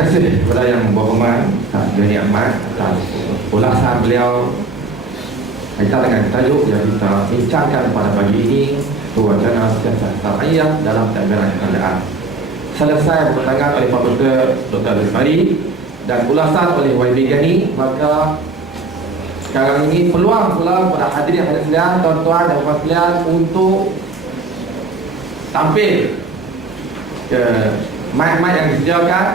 kasih kepada yang berhormat Pak Joni Ahmad atas ulasan beliau kaitan dengan tajuk yang kita bincangkan pada pagi ini, wacana siasat syariah dalam takbiran kerajaan. Selesai pertanyaan oleh Pak Dr. Al-Fari dan ulasan oleh YB Gani, maka sekarang ini peluang pula pada hadirin sekalian, tuan-tuan dan puan sekalian untuk tampil ke mic-mic yang disediakan,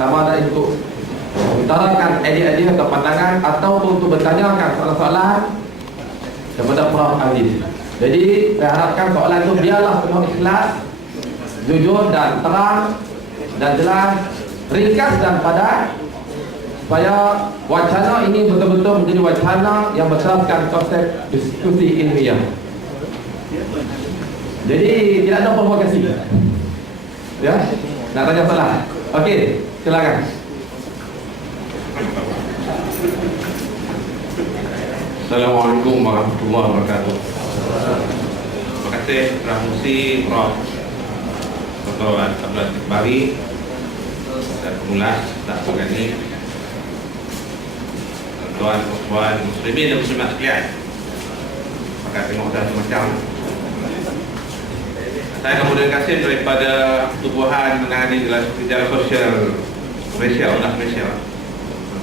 sama ada untuk utarakan idea-idea atau pandangan atau untuk bertanyakan soalan-soalan kepada Prof. Aziz. Jadi saya harapkan soalan itu biarlah penuh ikhlas, jujur dan terang dan jelas, ringkas dan padat, supaya wacana ini betul-betul menjadi wacana yang berdasarkan konsep diskusi ilmiah. Jadi tidak ada provokasi. Ya, nak tanya soalan. Okey, silakan. Assalamualaikum warahmatullahi wabarakatuh. Terima kasih Prof. Musi, Prof. Dr. Al-Fari dan pengulas Ustaz Bugani, tuan-tuan muslimin dan muslimat sekalian. Maka tengok dah macam saya kemudian kasih daripada tubuhan menangani gejala sosial Malaysia, ulah Malaysia.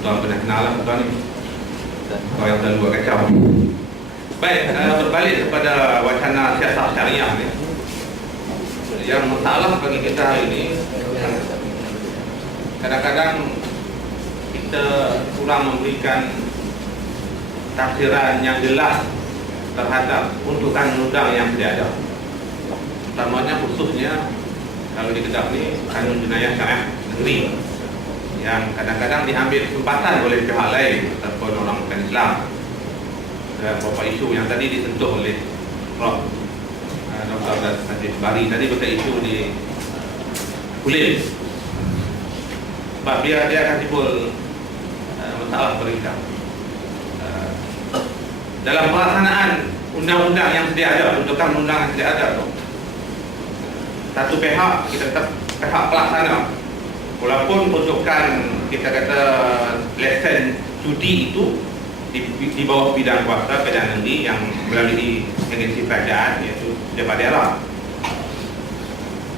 Tuan pernah kenal lah tuan ni, tuan yang selalu buat kacau. Baik, berbalik kepada wacana siasat syariah ni, yang masalah bagi kita hari ini, kadang-kadang kita kurang memberikan tafsiran yang jelas terhadap undang-undang yang sedia ada. Utamanya khususnya kalau di Kedah ni kanun jenayah syariah negeri yang kadang-kadang diambil kesempatan oleh pihak lain ataupun orang bukan Islam. Dan beberapa isu yang tadi disentuh oleh Prof. Dr. Al-Fari tadi berkait isu di kulit, sebab dia akan timbul masalah bagi kita dalam pelaksanaan undang-undang yang sedia ada, untukan undang yang sedia ada tu. Satu pihak, kita tetap pihak pelaksana, walaupun peruntukan kita kata lesen judi itu di bawah bidang kuasa Perdana Negeri yang melalui agensi kerajaan, iaitu Pejabat Daerah.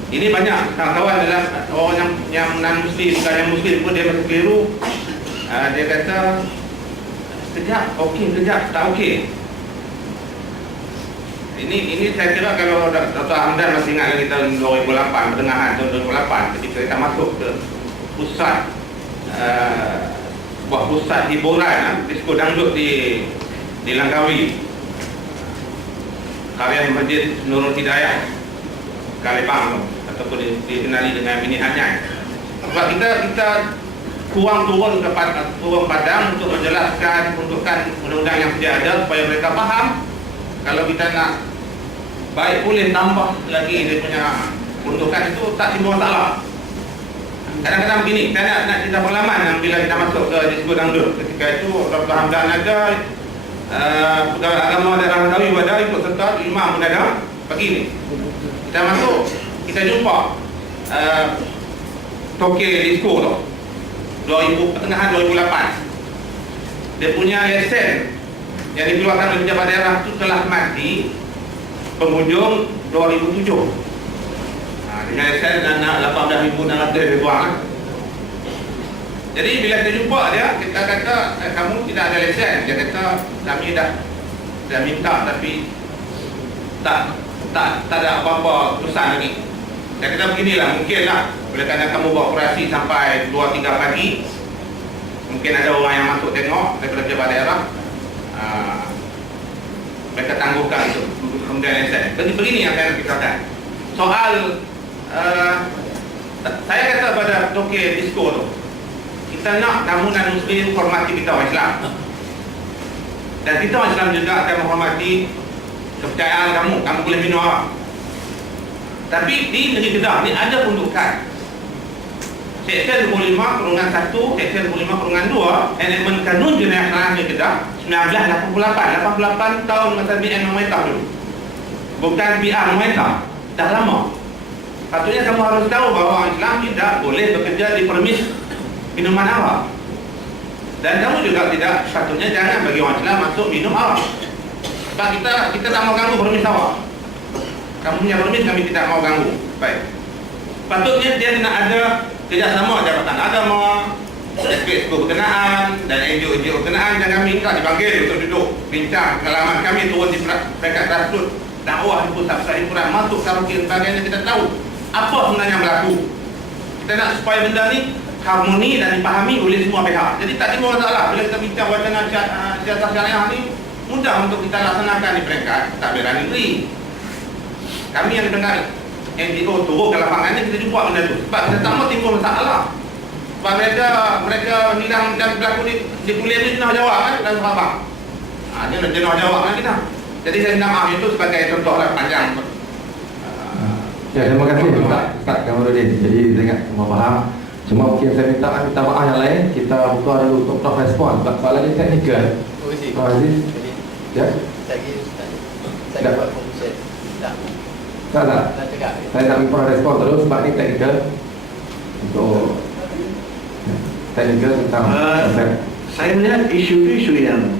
Ini banyak kawan-kawan dalam orang yang non-Muslim, bukan yang Muslim pun dia masih keliru. Dia kata kejap okey, kejap tak okey. Ini saya kira kalau Dr. Hamdan masih ingat lagi tahun 2008, pertengahan tahun 2008, ketika kita masuk ke pusat sebuah pusat hiburan, disko dangdut di Langkawi, karya Masjid Nurul Hidayah Kalibang, ataupun dikenali dengan Mini Anyai. Sebab kita kurang turun padang untuk menjelaskan untukan undang-undang yang sedia ada supaya mereka faham. Kalau kita nak baik boleh tambah lagi dia punya untukan itu, tak timbul masalah. Kadang-kadang begini, saya nak cerita pengalaman bila kita masuk ke disko dangdut. Ketika itu Dr. Hamdan ada, pegawai agama daerah Langkawi ada, ikut serta imam pun ada. Begini, kita masuk, kita jumpa toke disko tu 2000, pertengahan 2008. Dia punya lesen yang dikeluarkan oleh pejabat daerah itu telah mati penghujung 2007. Dengan lesen dan 18,600 lebih kurang. Jadi bila kita jumpa dia, kita kata kamu tidak ada lesen. Dia kata kami dah minta tapi tak ada apa-apa keputusan lagi. Dia kata beginilah, mungkinlah bila kerana kamu buat operasi sampai 2-3 pagi, mungkin ada orang yang masuk tengok daripada pejabat daerah, mereka tangguhkan itu kemudian lesen. Jadi begini yang saya nak katakan. Soal saya kata pada toke disko tu, kita nak kamu non-Muslim hormati kita orang Islam, dan kita orang Islam juga akan menghormati kepercayaan kamu boleh minum apa. Tapi di negeri Kedah ni ada peruntukan Seksyen 25/1, Seksyen 25/2 Enakmen Kanun Jenayah Syariah Negeri Kedah 1988 tahun masa BN memerintah dulu, bukan PR memerintah, dah lama. Patutnya kamu harus tahu bahawa Islam tidak boleh bekerja di premis minuman arak. Dan kamu juga tidak sepatutnya jangan bagi orang Islam masuk minum arak. Sebab kita tak mau ganggu permis awak. Kamu punya permis, kami tidak mau ganggu. Baik. Patutnya dia nak ada kerjasama Jabatan Agama, Exco berkenaan dan NGO berkenaan, dan kami minta dipanggil untuk duduk bincang pengalaman kami turun di peringkat grassroots, dakwah di pusat perhimpunan, masuk karaoke dan sebagainya. Kita tahu apa sebenarnya yang berlaku. Kita nak supaya benda ni harmoni dan dipahami oleh semua pihak. Jadi tak ada masalah bila kita bincang wacana siasat syariah ni, mudah untuk kita laksanakan di peringkat takbiran negeri. Kami yang dengar NGO turun ke lapangan ni, kita jumpa benda tu. Sebab kita tak mau timbul masalah. Sebab mereka hilang dan berlaku di kuliah ni jenah jawab kan dan sahabat. Dia nak jenah jawab kan kita. Jadi saya minta maaf itu sebagai contoh lah panjang. Ya, terima kasih Ustaz Kamarudin. Jadi dengan semua faham. Cuma mungkin saya minta maaf yang lain. Kita buka dulu untuk respon. Sebab soalan ni teknikal. Terima kasih. Ya. Saya buat promotion. Tak. Saya nak minta respon terus sebab ni teknikal. Untuk teknikal tentang saya melihat isu yang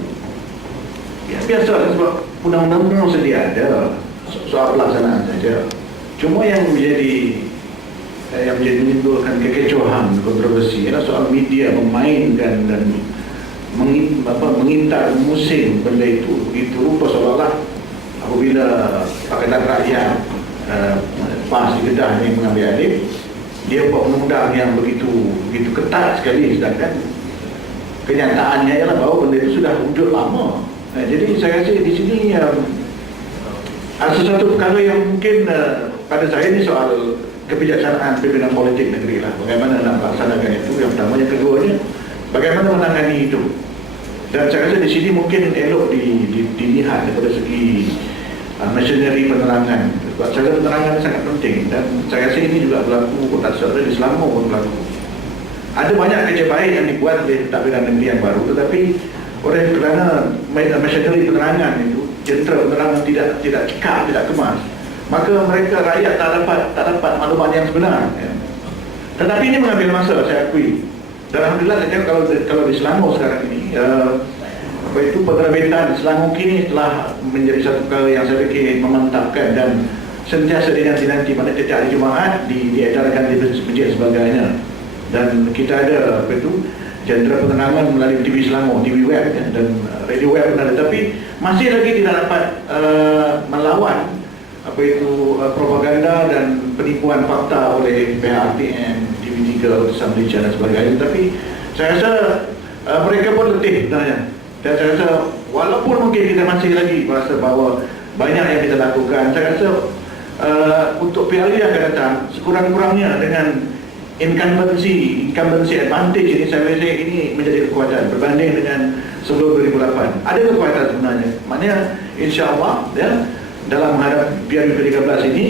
biasa, sebab undang-undang memang sedia ada, soal pelaksanaan saja. Cuma yang menjadi menimbulkan kekecohan, kontroversi ialah soal media memainkan dan mengintar musim benda itu begitu rupa, seolah-olah apabila Pakatan Rakyat PAS di Kedah ini mengambil alih, dia buat undang-undang yang begitu ketat sekali, sedangkan kenyataannya ialah bahawa benda itu sudah wujud lama. Jadi saya rasa di sini sesuatu perkara yang mungkin pada saya ini soal kebijaksanaan pimpinan politik negeri lah, bagaimana nak melaksanakan itu yang pertama. Yang keduanya, bagaimana menangani itu. Dan saya rasa di sini mungkin elok dilihat daripada segi machinery penerangan. Sebab cara penerangan sangat penting, dan saya rasa ini juga berlaku tak sahaja di Selangor pun berlaku. Ada banyak kerja baik yang dibuat oleh pentadbiran negeri yang baru, tetapi oleh kerana machinery penerangan itu, jentera penerangan tidak cekap, tidak kemas, maka mereka rakyat tak dapat maklumat yang sebenar. Tetapi ini mengambil masa, saya akui. Dan alhamdulillah saya kalau di Selangor sekarang ini, penerbitan Selangor kini telah menjadi satu perkara yang saya fikir memantapkan dan sentiasa dinanti-nanti. Mana setiap hari Jumaat diedarkan di masjid sebagainya, dan kita ada jentera penerangan melalui TV Selangor, TV web dan radio web pun ada. Tapi masih lagi tidak dapat melawan propaganda dan penipuan fakta oleh pihak RTM, TV3, Utusan Malaysia dan sebagainya. Tapi saya rasa mereka pun letih sebenarnya. Dan saya rasa walaupun mungkin kita masih lagi merasa bahawa banyak yang kita lakukan, saya rasa untuk PRU yang akan datang, sekurang-kurangnya dengan incumbency advantage ini, saya rasa ini menjadi kekuatan berbanding dengan sebelum 2008. Ada kekuatan sebenarnya. Maknanya insya-Allah ya, dalam menghadap PRU ke-13 ini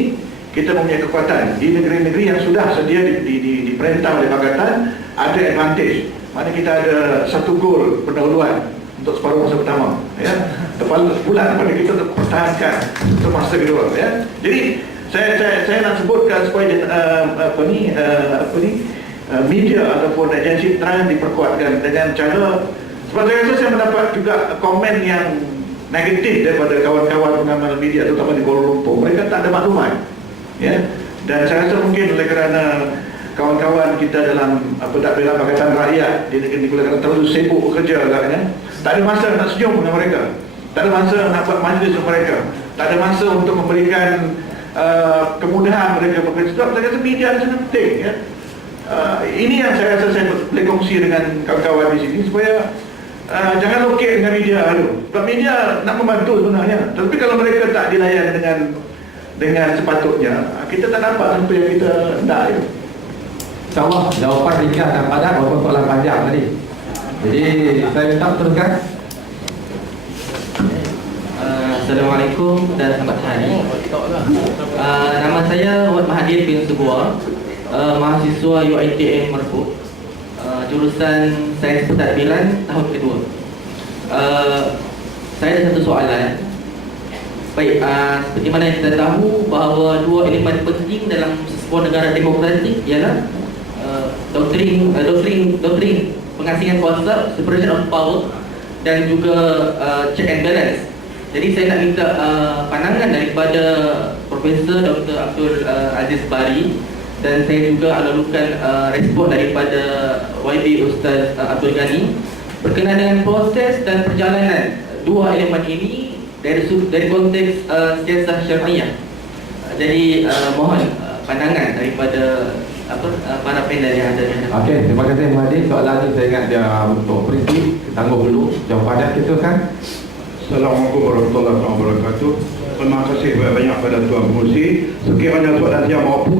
kita mempunyai kekuatan di negeri-negeri yang sudah sedia diperintah oleh Pakatan, ada advantage. Maknanya kita ada satu gol pendahuluan untuk separuh masa pertama, ya. Tepat bulan pada kita untuk pertahankan untuk masa kedua, ya. Jadi saya nak sebutkan supaya media ataupun agensi penerangan diperkuatkan dengan cara, sebab saya rasa saya mendapat juga komen yang negatif daripada kawan-kawan pengamal media, terutama di Kuala Lumpur. Mereka tak ada maklumat, ya. Dan saya rasa mungkin oleh kerana kawan-kawan kita dalam pentadbiran Pakatan Rakyat di negeri Kuala terlalu sibuk bekerja agaknya, tak ada masa nak senyum dengan mereka, tak ada masa nak buat majlis dengan mereka, tak ada masa untuk memberikan kemudahan mereka bekerja. Sebab saya rasa media sangat penting, ya. Ini yang saya rasa saya boleh kongsi dengan kawan-kawan di sini, supaya jangan lokek dengan media itu. Sebab media nak membantu sebenarnya, tapi kalau mereka tak dilayan dengan sepatutnya, kita tak dapat apa yang kita nak itu. InsyaAllah jawapan ringkas dan padat walaupun soalan panjang tadi. Jadi saya minta teruskan. Assalamualaikum dan selamat hari. Nama saya Muhammad Mahathir bin Sugua, mahasiswa UiTM Merbuk, jurusan Sains Pentadbiran tahun kedua. Saya ada satu soalan. Baik, seperti mana yang kita tahu bahawa dua elemen penting dalam sebuah negara demokratik ialah doktrin pengasingan kuasa, separation of power, dan juga check and balance. Jadi saya nak minta pandangan daripada Profesor Dr. Abdul Aziz Bari, dan saya juga lalukan respon daripada YB Ustaz Abdul Ghani berkenaan dengan proses dan perjalanan dua elemen ini dari konteks siasah syariah. Jadi mohon pandangan daripada para panel yang ada. Okey, terima kasih Mahdi. Soalan ni saya ingat dia untuk prinsip, tangguh dulu jawapannya kita kan. Assalamualaikum warahmatullahi wabarakatuh. Terima kasih banyak pada Tuan Pengerusi. Sekiranya soalan saya mampu,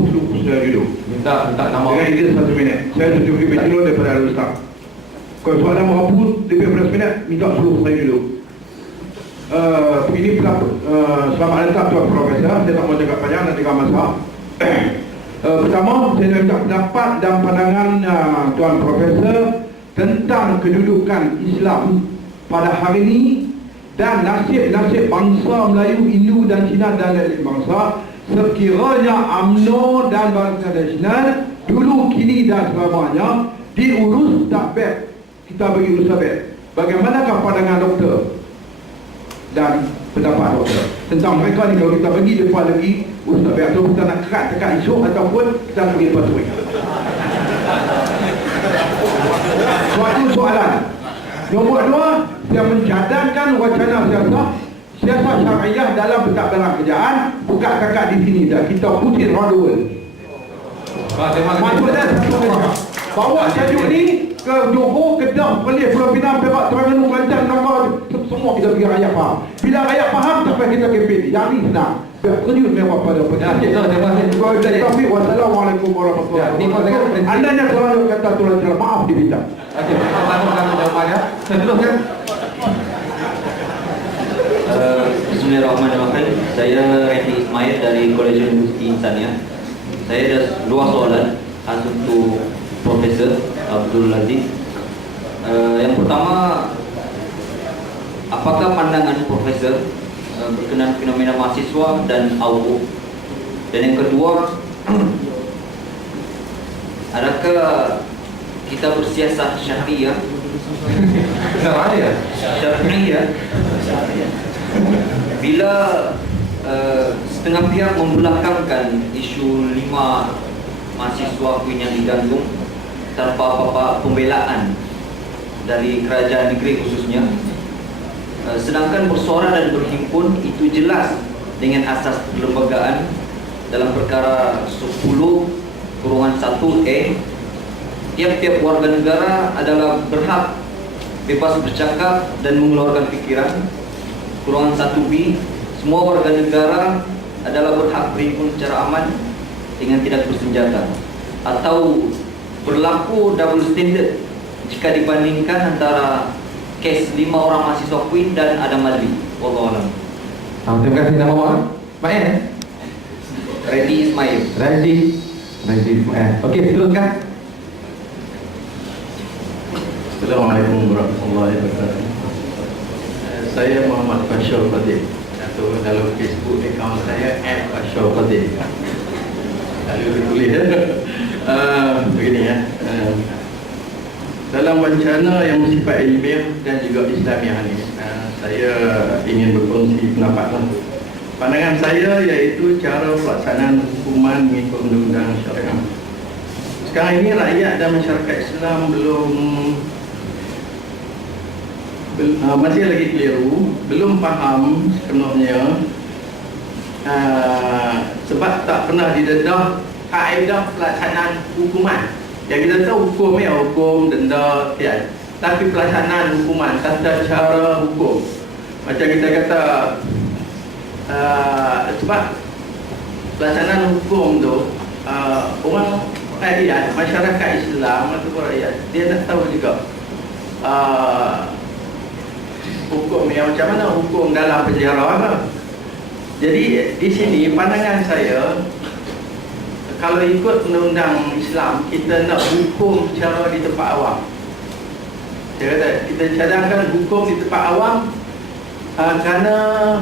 saya dulu. Minta nama. Dengan izin 1 minit. Saya tujuh lebih dulu daripada Al-Ustaz. Kalau soalan mampu, lebih daripada 1 minit, minta 10 saya dulu. Ini selamat datang Tuan Profesor. Saya tak mau cakap panjang, nak cakap masalah. Pertama, saya nak minta pendapat dan pandangan Tuan Profesor tentang kedudukan Islam pada hari ini dan nasib-nasib bangsa Melayu, Hindu dan Cina dan lain bangsa sekiranya UMNO dan Barisan Nasional dulu, kini dan selamanya diurus takbir. Kita bagi urus takbir. Bagaimanakah pandangan doktor dan pendapat doktor tentang mereka ni kalau kita bagi depan lagi urus takbir, atau kita nak kerat dekat isu ataupun kita nak pergi lepas tu. Suatu soalan. Nombor 2, dia menjadangkan wacana siasat syariah dalam pentadbiran kerajaan, bukan kakak di sini dan kita putih round the world. Maksudnya satu saja, bawa tajuk ni ke Johor, Kedah, Perlis, Pulau Pinang, Perak, Terengganu, Kelantan, Melaka, semua kita bagi rakyat faham. Bila rakyat faham, tak payah kita kempen. Yang ni senang. Terjun memang pada penyakit. Wassalamualaikum warahmatullahi wabarakatuh. Anda yang selalu kata tulang maaf diminta. Okey, apa jawapannya? Seterusnya. Bismillahirrahmanirrahim. Saya Randy Ismail dari Kolej Universiti Insania. Saya ada 2 soalan untuk Profesor Abdul Aziz. Yang pertama, apakah pandangan Profesor berkenaan fenomena mahasiswa dan AUO? Dan yang kedua, adakah kita bersiasat syariah? Syariah bila setengah pihak membelakangkan isu 5 mahasiswa UIN yang digantung tanpa apa-apa pembelaan dari kerajaan negeri khususnya, sedangkan bersuara dan berhimpun itu jelas dengan asas perlembagaan dalam perkara 10(1)(e), tiap-tiap warga negara adalah berhak bebas bercakap dan mengeluarkan pikiran. (1)(b), semua warga negara adalah berhak berhimpun secara aman dengan tidak bersenjata. Atau berlaku double standard jika dibandingkan antara kes 5 orang mahasiswa UIN dan Adam Adli. Wallahualam. Terima kasih. Nama awak? Main? Randy Ismail. Randy Ismail. Okey, teruskan. Assalamualaikum warahmatullahi wabarakatuh. Saya Muhammad Fashol Fadil, atau dalam Facebook account saya @fashol_fadil. Lalu ditulis begini ya. Dalam wacana yang bersifat ilmiah dan juga Islamiah ini, saya ingin berkongsi pendapat. Pandangan saya iaitu cara pelaksanaan hukuman mengikut undang-undang syariah. Sekarang ini rakyat dan masyarakat Islam masih lagi keliru, belum faham sepenuhnya, sebab tak pernah didedah kaedah pelaksanaan hukuman. Yang kita tahu hukum hukum, denda, tiada. Tapi pelaksanaan hukuman, tata cara hukum, macam kita kata, sebab pelaksanaan hukum tu orang rakyat, masyarakat Islam ataupun rakyat, dia nak tahu juga hukum yang macam mana hukum dalam penjara. Jadi di sini pandangan saya, kalau ikut undang-undang Islam, kita nak hukum cara di tempat awam. Saya kata kita cadangkan hukum di tempat awam, kerana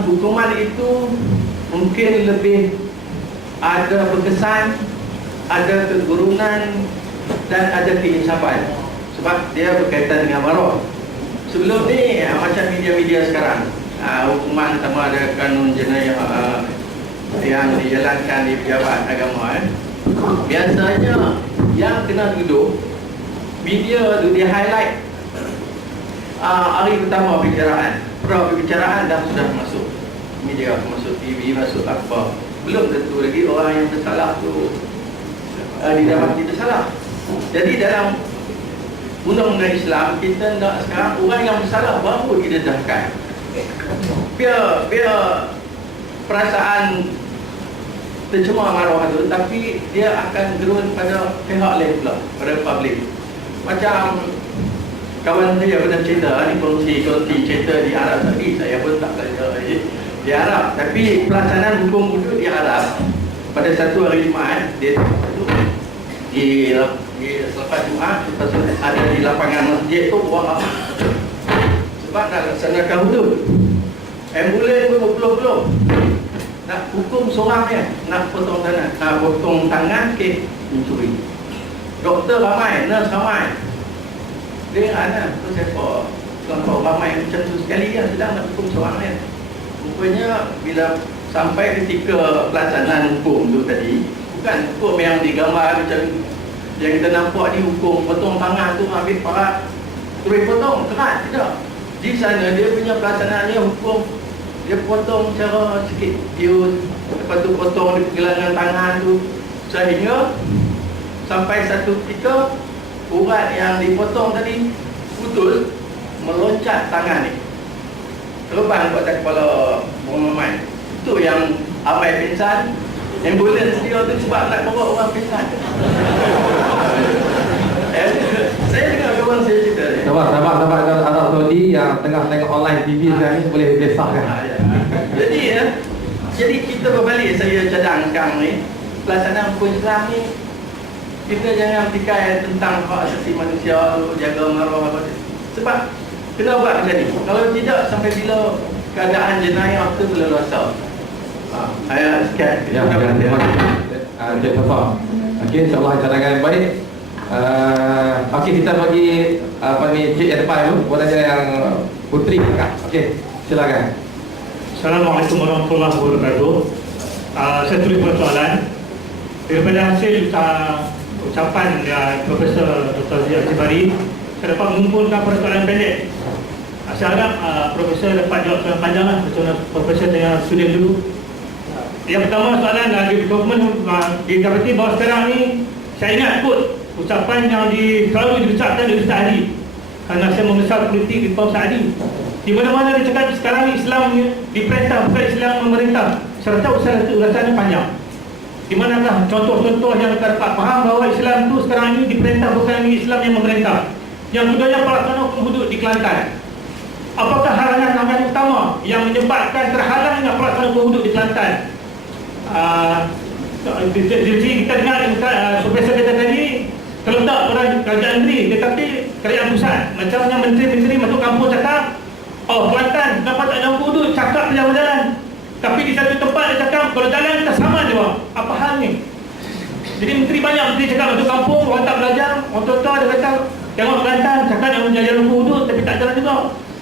hukuman itu mungkin lebih ada berkesan, ada keturunan, dan ada keinsafan, sebab dia berkaitan dengan maruah. Sebelum ni macam media-media sekarang, hukuman sama ada kanun jenayah yang dijalankan di pejabat agama, biasanya yang kena duduk media tu dia highlight hari pertama perbicaraan dah sudah masuk media, masuk TV, masuk apa. Belum tentu lagi orang yang bersalah tu didapati bersalah. Jadi dalam undang-undang Islam, kita nak sekarang orang yang bersalah baru didedahkan. Biar perasaan tercemar maruah tu, tapi dia akan turun pada pihak lain pula, pada publik. Macam kawan saya pernah cerita ni, kongsi cerita di Arab tadi. Saya pun tak belajar di Arab, tapi pelaksanaan hukum wuduk di Arab pada satu hari Jumaat, dia di selepas Jumaat, lepas tu ada di lapangan masjid tu buang apa, sebab nak laksanakan wuduk. Ambulan pun berpuluh-puluh nak hukum seorang dia, nak potong tangan kes mencuri. Doktor ramai, nurse ramai. Dia ada tu siapa kelompok ramai macam tu sekali kan, sedang nak hukum seorang dia. Rupanya bila sampai ketika pelaksanaan hukum tu tadi, bukan hukum yang digambar macam yang kita nampak ni, hukum potong tangan tu ambil parat terus potong, kerat, tidak. Di sana dia punya pelaksanaan ni hukum, dia potong cara sikit bius, lepas tu potong di pergelangan tangan tu, sehingga sampai satu ketika urat yang dipotong tadi putus, meloncat tangan ni, terbang pada kepala Muhammad. Itu yang Amai pingsan, ambulans dia tu sebab nak bawa orang pingsan. Saya dengar kawan saya cerita ni. Sahabat Arab Saudi yang tengah tengok online TV sekarang ni boleh desahkan. Jadi kita berbalik, saya cadang sekarang ni, pelaksanaan hukum Islam ni, kita jangan fikir tentang hak asasi manusia, jaga maruah apa. Sebab kena buat macam ni. Kalau tidak, sampai bila keadaan jenayah tu berleluasa. Saya sekian. Ya, terima kasih Encik Safa. Okey, insya-Allah cadangan yang baik. Okey, kita bagi Cik yang depan dulu, buat aja yang Putri. Okey, silakan. Assalamualaikum warahmatullahi wabarakatuh. Saya tulis persoalan daripada hasil ucapan Profesor Dr. Zia Al-Jibari. Saya dapat mengumpulkan persoalan pendek. Saya harap Profesor dapat jawab soalan panjang lah. Profesor tengah student dulu. Yang pertama, soalan di dokumen didapati bahawa sekarang ni, saya ingat kot ucapan yang selalu diucapkan oleh Ustaz Hadi, kerana saya membesar politik di Pak Ustaz Hadi. Di mana-mana dia cakap sekarang ni Islam diperintah, bukan Islam memerintah, serta ulasannya panjang. Di manakah contoh-contoh yang kita dapat faham bahawa Islam itu sekarang ini diperintah, bukan Islam yang memerintah. Yang keduanya, pelaksanaan hukum hudud di Kelantan. Apakah halangan utama yang menyebabkan terhalangnya pelaksanaan hukum hudud di Kelantan? Di sini kita dengar Profesor kata tadi terletak pada kerajaan negeri, tetapi kerajaan pusat. Macamnya menteri-menteri masuk kampung cakap, oh Kelantan dapat tak ada hukum hudud, cakap jalan-jalan. Tapi di satu tempat dia cakap kalau jalan kita sama je bang. Apa hal ni? Jadi menteri banyak menteri cakap masuk kampung, orang tak belajar, orang tua-tua dia kata tengok Kelantan cakap nak menjalan hukum hudud tapi tak jalan juga.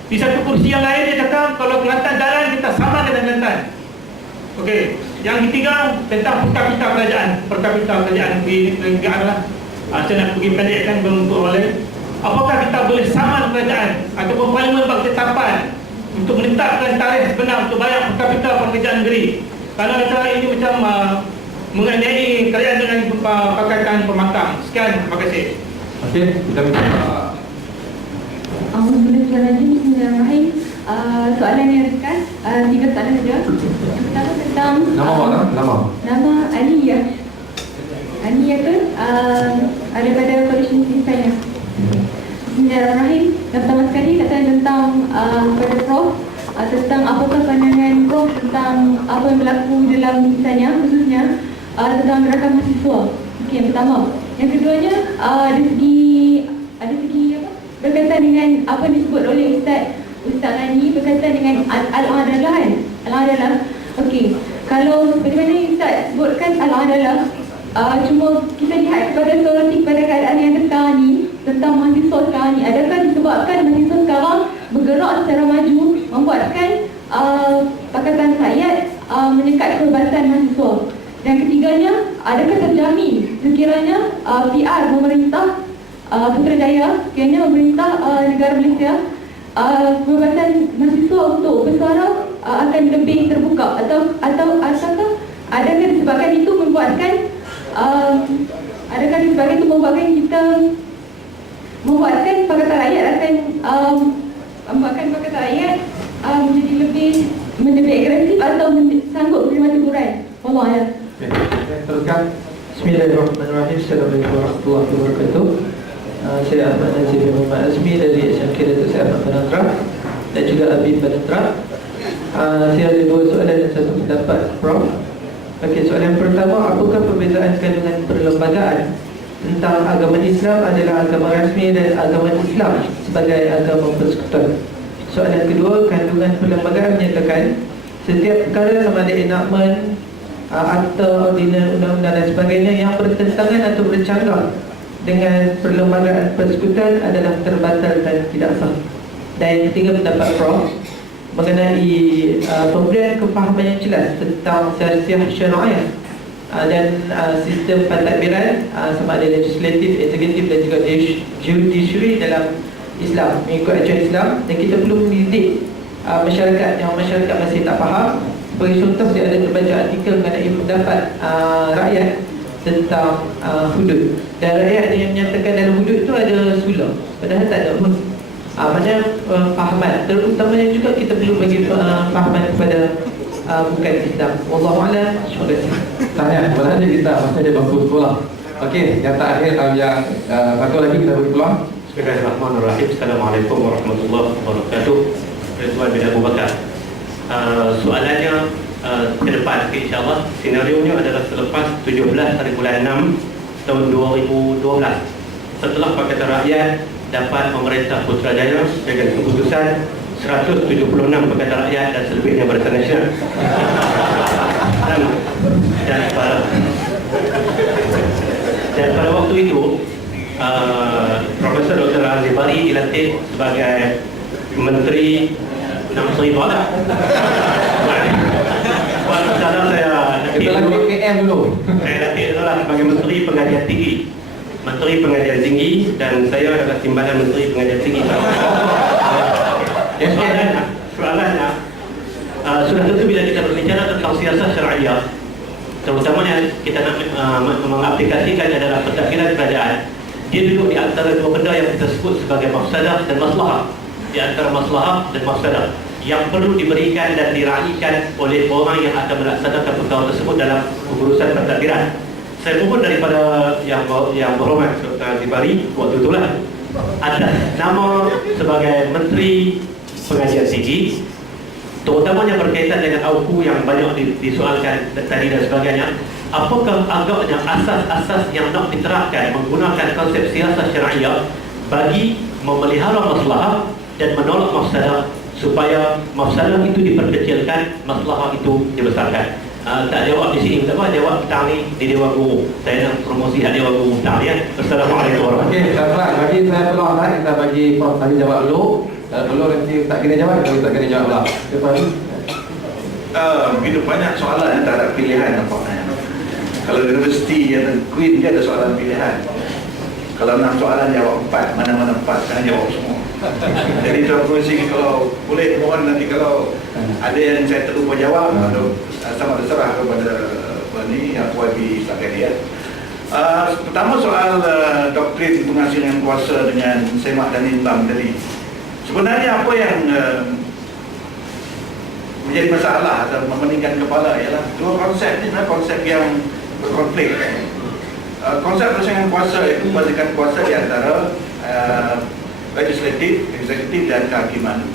Di satu kursi yang lain dia cakap kalau Kelantan jalan kita sama dengan Kelantan. Okey, yang ketiga tentang per kapita kerajaan di negara lah. Saya nak pergi pendekkan untuk orang lain. Apakah kita boleh sama kerajaan ataupun parlimen buat ketetapan untuk menetapkan tarikh sebenar untuk bayar per kapita kerajaan negeri? Kerana cara ini macam menganiai kerajaan dengan pakaian pemakam. Sekian, terima kasih. Okey, kita minta Bismillahirrahmanirrahim. Soalan yang ringkas, 3 soalan saja. Yang pertama tentang nama Aliyah. Aliyah tu daripada Coalition Sisanya. Bismillahirrahmanirrahim. Yang pertama sekali kata tentang kepada Prof, tentang apakah pandangan Prof tentang apa yang berlaku dalam Sisanya, khususnya tentang gerakan mahasiswa. Okey, yang pertama. Yang keduanya ada segi apa? Berkaitan dengan apa yang disebut oleh Ustaz Ghani berkaitan dengan Al-Adalah kan? Al-Adalah. Okey. Kalau seperti mana Ustaz sebutkan Al-Adalah, Cuma kita lihat kepada soroti pada keadaan yang sekarang ni, tentang mahasiswa sekarang ni, adakah disebabkan mahasiswa sekarang bergerak secara maju membuatkan Pakatan Rakyat menyekat kebebasan mahasiswa? Dan ketiganya, adakah terjamin sekiranya PR pemerintah Putrajaya, sekiranya pemerintah negara Malaysia, kebebasan mahasiswa untuk bersuara akan lebih terbuka, atau adakah disebabkan itu membuatkan Pakatan Rakyat akan membuatkan Pakatan Rakyat menjadi lebih agresif atau sanggup menerima teguran? Wallahualam. Teruskan. Bismillahirrahmanirrahim. Assalamualaikum warahmatullahi wabarakatuh. Saya Ahmad Nazif Muhammad Azmi dari SMK Datuk Seri Ahmad Panantra dan juga Abid Panantra. Saya ada dua soalan dan satu pendapat, Prof. Okey, soalan yang pertama, apakah perbezaan kandungan perlembagaan tentang agama Islam adalah agama rasmi dan agama Islam sebagai agama persekutuan? Soalan kedua, kandungan perlembagaan menyatakan setiap perkara sama ada enakmen, akta, ordinan, undang-undang dan sebagainya yang bertentangan atau bercanggah dengan perlembagaan persekutuan adalah terbatal dan tidak sah. Dan yang ketiga, pendapat Prof mengenai pemberian kefahaman yang jelas tentang siasah syariah dan sistem pentadbiran sama ada legislatif, eksekutif dan juga judiciary dalam Islam, mengikut ajaran Islam. Dan kita perlu mendidik masyarakat yang masih tak faham. Sebagai contoh, saya ada terbaca artikel mengenai pendapat rakyat tentang hudud, dan rakyat ada yang menyatakan dalam hudud itu ada sula, padahal tak ada pun. Maknanya fahaman, terutamanya juga kita perlu bagi fahaman kepada bukan Islam. Wallahualam. Terima kasih. Tanya, sebenarnya kita masih ada bangku sekolah. Okey, yang terakhir yang satu lagi kita beri peluang. Bismillahirrahmanirrahim. Assalamualaikum warahmatullahi wabarakatuh. Ridwan bin Abu Bakar. Soalannya ke depan, insyaAllah. Senarionya adalah selepas 17 hari bulan 6 tahun 2012, setelah Pakatan Rakyat dapat memerintah Putrajaya dengan keputusan 176 Pakatan Rakyat dan selebihnya Barisan Nasional. Dan pada waktu itu Profesor Dr. Razif Bari dilantik sebagai Menteri Menteri Bala. Sekarang saya kita lagi PM dulu. Saya lantik adalah sebagai Menteri Pengajian Tinggi. Menteri Pengajian Tinggi, dan saya adalah timbalan Menteri Pengajian Tinggi. Soalannya, sudah tentu bila kita berbicara tentang siasah syariah, terutamanya kita nak mengaplikasikan adalah pentadbiran kerajaan. Dia duduk di antara dua benda yang kita sebut sebagai mafsadah dan maslahah. Di antara maslahah dan mafsadah yang perlu diberikan dan diraihkan oleh orang yang akan melaksanakan perkara tersebut dalam pengurusan pentadbiran. Saya mohon daripada yang berhormat Dr. Razif Bari waktu itulah atas nama sebagai Menteri Pengajian Tinggi, terutamanya berkaitan dengan AUKU yang banyak disoalkan tadi dan sebagainya. Apakah agaknya asas-asas yang nak diterapkan menggunakan konsep siasah syariah bagi memelihara maslahah dan menolak mafsadah, supaya mafsadah itu diperkecilkan, maslahah itu dibesarkan? Tak jawab di sini, tak apa, jawab petang ni di Dewan Guru. Saya nak promosi Dewan Guru petang ya. Assalamualaikum warahmatullahi wabarakatuh. Okey, bagi saya peluang lah, kita bagi Prof tadi jawab dulu. Kalau dulu nanti tak kena jawab, kalau tak kena jawab lah. Begitu banyak soalan yang tak ada pilihan nampaknya. Kalau universiti yang Queen dia ada soalan pilihan. Kalau 6 soalan jawab 4, mana-mana 4, jangan jawab semua. Jadi tuan Pengerusi, kalau boleh mohon nanti kalau ada yang saya terlupa jawab, sama terserah kepada yang YB setakat dia. Pertama soal doktrin pengasihan kuasa dengan semak dan imbang tadi. Sebenarnya apa yang menjadi masalah atau memeningkan kepala ialah dua konsep ini adalah konsep yang berkonflik. Konsep persaingan kuasa itu membagikan kuasa di antara legislatif, eksekutif dan kehakiman.